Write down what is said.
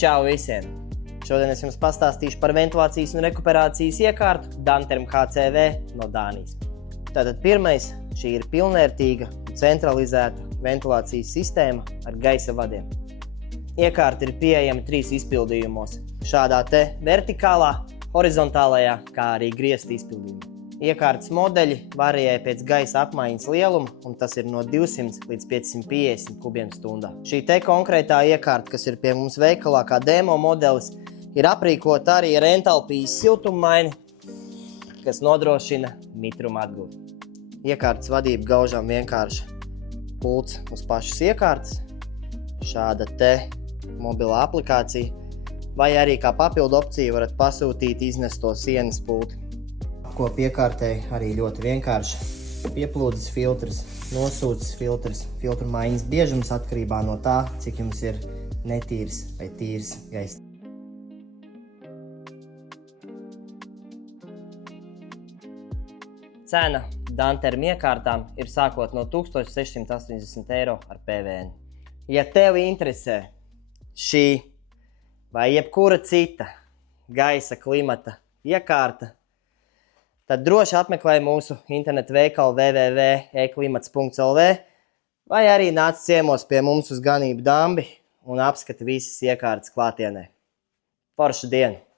Čau visiem! Šodien es jums pastāstīšu par ventilācijas un rekuperācijas iekārtu Danterm HCV no Dānijas. Tātad pirmais, šī ir pilnvērtīga un centralizēta ventilācijas sistēma ar gaisa vadiem. Iekārta ir pieejama 3 izpildījumos – šādā te vertikālā, horizontālajā, kā arī griezta izpildījumā. Iekārtas modeļi varijē pēc gaisa apmaiņas lieluma, un tas ir no 200 līdz 550 kubiem stundā. Šī te konkrētā iekārta, kas ir pie mums veikalā kā demo modelis, ir aprīkota arī ar entalpijas siltummaini, kas nodrošina mitruma atguvi. Iekārtas vadība gaužām vienkārši pults uz pašas iekārtas, šāda te mobilā aplikācija, vai arī kā papildu opciju varat pasūtīt iznesto sienas pulti. Apkopa iekārtei arī ļoti vienkārši pieplūdes filtrs, nosūces filtrs, filtru maiņas biežums atkarībā no tā, cik jums ir netīrs vai tīrs gaiss. Cena Danterm iekārtām ir sākot no 1680 eiro ar PVN. Ja tevi interesē šī vai jebkura cita gaisa klimata iekārta, tad droši apmeklē mūsu internetu veikalu www.eklimats.lv vai arī nāc ciemos pie mums uz ganību Dambi un apskati visas iekārtas klātienē. Foršu dienu!